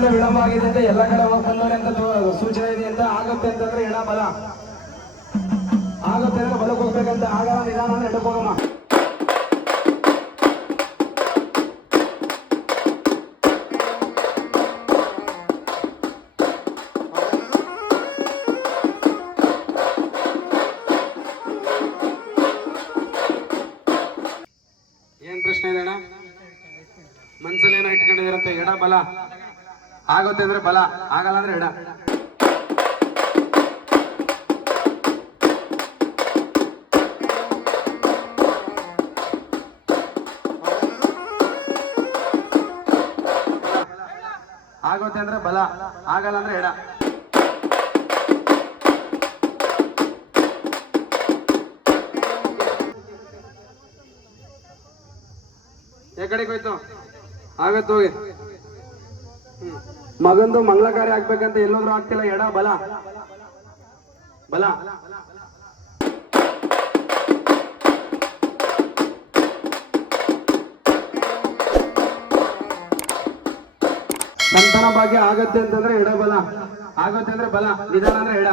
ನಿಧಾನದಿಂದ ವಿಳಂಬ ಆಗಿದೆ ಅಂತ ಎಲ್ಲ ಕಡೆ ಹೋಗಿ ಬಂದವರೆ ಅಂತ ಸೂಚನೆ ಇದೆ ಅಂತ. ಆಗುತ್ತೆ ಅಂತಂದ್ರೆ ಎಡ ಬಲ, ಆಗುತ್ತೆ ಅಂದ್ರೆ ಬಲಕ್ಕೆ ಹೋಗ್ಬೇಕಂತ. ಆಗಲ್ಲ, ನಿಧಾನ ಎಡಕ್ಕೆ ಹೋಗಮ್ಮ. ಏನ್ ಪ್ರಶ್ನೆ ಇದೆ ಅಣ್ಣ? ಮನ್ಸಲ್ಲಿ ಏನೋ ಇಟ್ಕೊಂಡಿದ್ದೀರಂತೆ. ಎಡ ಬಲ, ಆಗುತ್ತೆ ಅಂದ್ರೆ ಬಲ, ಆಗಲ್ಲ ಅಂದ್ರೆ ಎಡ. ಆಗುತ್ತೆ ಅಂದ್ರೆ ಬಲ, ಆಗಲ್ಲ ಅಂದ್ರೆ ಎಡ. ಕಡೆಗೆ ಹೋಯ್ತು, ಆಗತ್ತು ಹೋಗಿ. ಮಗಂದು ಮಂಗಳ ಕಾರ್ಯ ಆಗ್ಬೇಕಂತ ಎಲ್ಲೋದ್ರೂ ಆಗ್ತಿಲ್ಲ. ಎಡ ಬಲ, ಬಲ. ಸಂತಾನ ಭಾಗ್ಯ ಆಗತ್ತೆ ಅಂತಂದ್ರೆ ಎಡ ಬಲ, ಆಗುತ್ತೆ ಅಂದ್ರೆ ಬಲ, ನಿಧಾನ ಅಂದ್ರೆ ಎಡ.